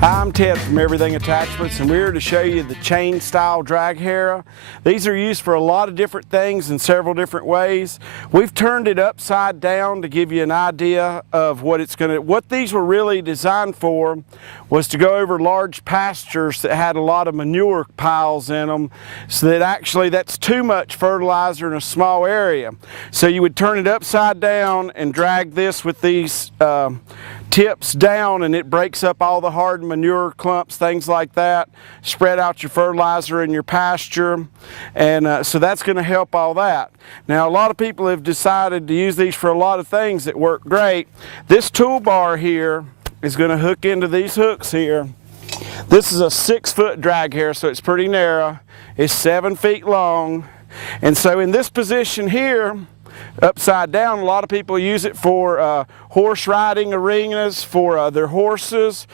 Hi, I'm Ted from Everything Attachments, and we're here to show you the chain style drag harrow. These are used for a lot of different things in several different ways. We've turned it upside down to give you an idea of what these were really designed for was to go over large pastures that had a lot of manure piles in them, so that actually that's too much fertilizer in a small area. So you would turn it upside down and drag this with these tips down, and it breaks up all the hard manure clumps, things like that. Spread out your fertilizer in your pasture, and so that's going to help all that. Now, a lot of people have decided to use these for a lot of things that work great. This toolbar here is going to hook into these hooks here. This is a 6-foot drag harrow, so it's pretty narrow. It's 7 feet long, and so in this position here, upside down, a lot of people use it for horse riding arenas, for their horses,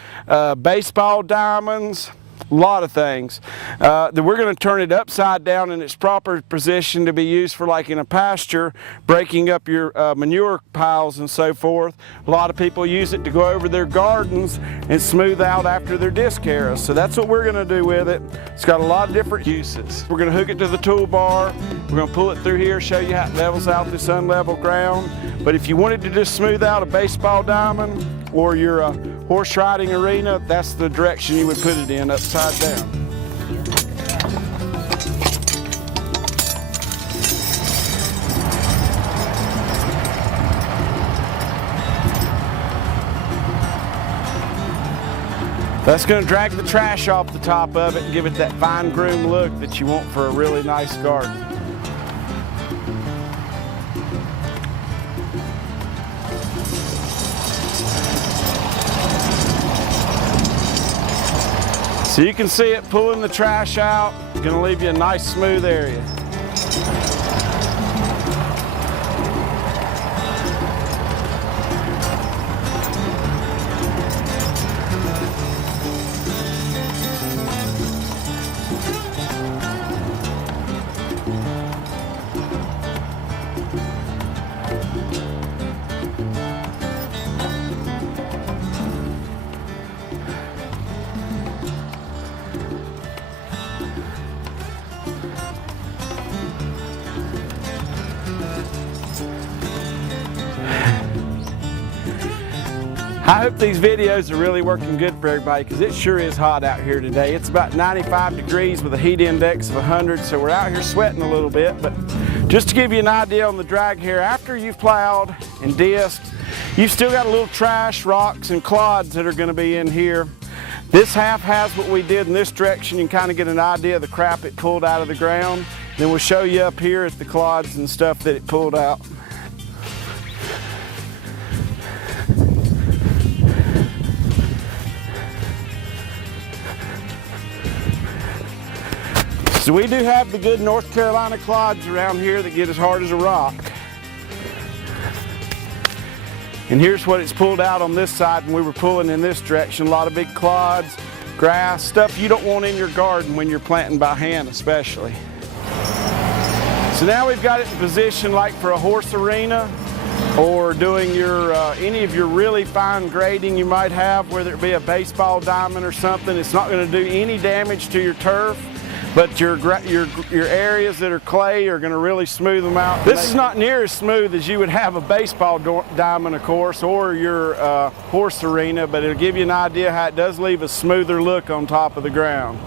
baseball diamonds, a lot of things. Then we're going to turn it upside down in its proper position to be used for, like in a pasture, breaking up your manure piles and so forth. A lot of people use it to go over their gardens and smooth out after their disc harrows. So that's what we're going to do with it. It's got a lot of different uses. We're going to hook it to the toolbar. We're going to pull it through here, show you how it levels out this unlevel ground. But if you wanted to just smooth out a baseball diamond or your horse riding arena, that's the direction you would put it in, upside down. That's going to drag the trash off the top of it and give it that fine groomed look that you want for a really nice garden. So you can see it pulling the trash out. It's going to leave you a nice smooth area. I hope these videos are really working good for everybody, because it sure is hot out here today. It's about 95 degrees with a heat index of 100, so we're out here sweating a little bit. But just to give you an idea on the drag here, after you've plowed and disked, you've still got a little trash, rocks, and clods that are going to be in here. This half has what we did in this direction. You can kind of get an idea of the crap it pulled out of the ground. Then we'll show you up here at the clods and stuff that it pulled out. So we do have the good North Carolina clods around here that get as hard as a rock. And here's what it's pulled out on this side when we were pulling in this direction. A lot of big clods, grass, stuff you don't want in your garden when you're planting by hand especially. So now we've got it in position like for a horse arena, or doing your any of your really fine grading you might have, whether it be a baseball diamond or something. It's not going to do any damage to your turf, but your areas that are clay are going to really smooth them out. This is not near as smooth as you would have a baseball diamond, of course, or your horse arena, but it'll give you an idea how it does leave a smoother look on top of the ground.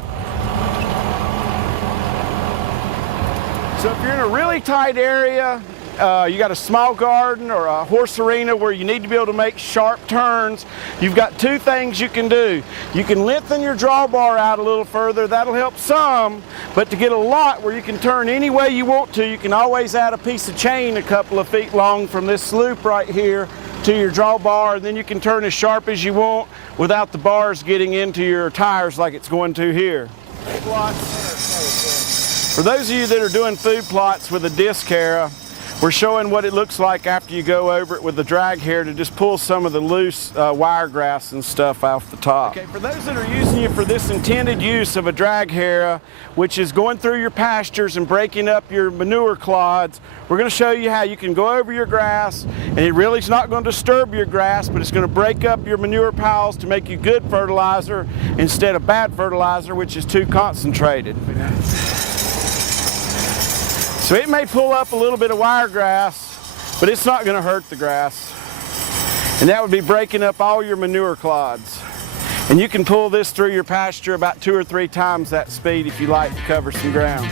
So if you're in a really tight area, you got a small garden or a horse arena where you need to be able to make sharp turns, you've got two things you can do. You can lengthen your drawbar out a little further. That'll help some, but to get a lot where you can turn any way you want to, you can always add a piece of chain a couple of feet long from this loop right here to your drawbar, and then you can turn as sharp as you want without the bars getting into your tires like it's going to here. For those of you that are doing food plots with a disc harrow, We're showing what it looks like after you go over it with the drag harrow to just pull some of the loose wiregrass and stuff off the top. Okay, for those that are using it for this intended use of a drag harrow, which is going through your pastures and breaking up your manure clods, we're going to show you how you can go over your grass, and it really is not going to disturb your grass, but it's going to break up your manure piles to make you good fertilizer instead of bad fertilizer, which is too concentrated. So it may pull up a little bit of wiregrass, but it's not going to hurt the grass. And that would be breaking up all your manure clods. And you can pull this through your pasture about 2 or 3 times that speed if you like to cover some ground.